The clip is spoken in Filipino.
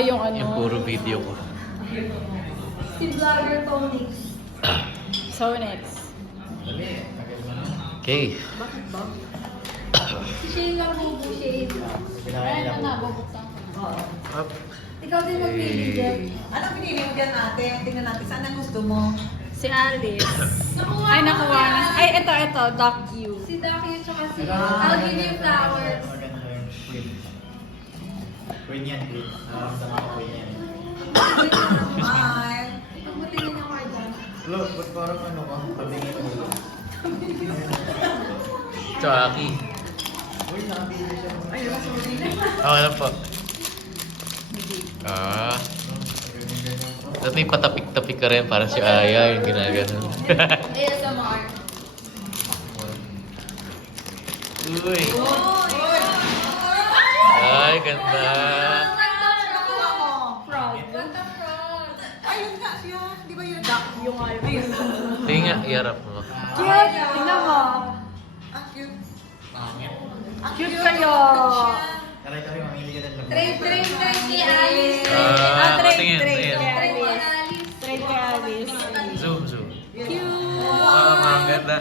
Yung ano? Yung puro video ko. Si Vlogger Tony. So next. Okay. Bakit ba? Si Shane lang bubo, Shane. Ay, na, bubuksan ko. Up. Ikaw din magpili, Jeff. Anong pinili mo dyan natin? Tingnan natin. Saan ang gusto mo? Si Alice. Nakuha Ay, ko nakuha na. Ay, ito, Doc U. Si Ducky tsaka si I'll give you flowers. Maganda yung queen. Queen yan, queen. Sama ko queen yan. Ay. Pagbutingin niyo ko dyan. Look, ba't parang ano ka? Tabingin mo. Chucky. Uy, nakabili siya. Ayun, sorry na. Ano po? Tapos may patapik-tapik ka rin, parang si Aya yung ginagano. ASMR. Uy! Ay, ganda! Frog. Ayun nga siya. Di ba yun? Doc U nga yun. Tingnan nga, iharap mo. Cute! Tingnan mo. Ang cute. Pangit. Ang Cute cute. kayo. Taray-taray, mamili ka ng Trade kay Alice. Trade Patingin, kay tingin. Alice. Alice. Trade kay Alice. Zoom, zoom. Cute! Ah, mga ganda.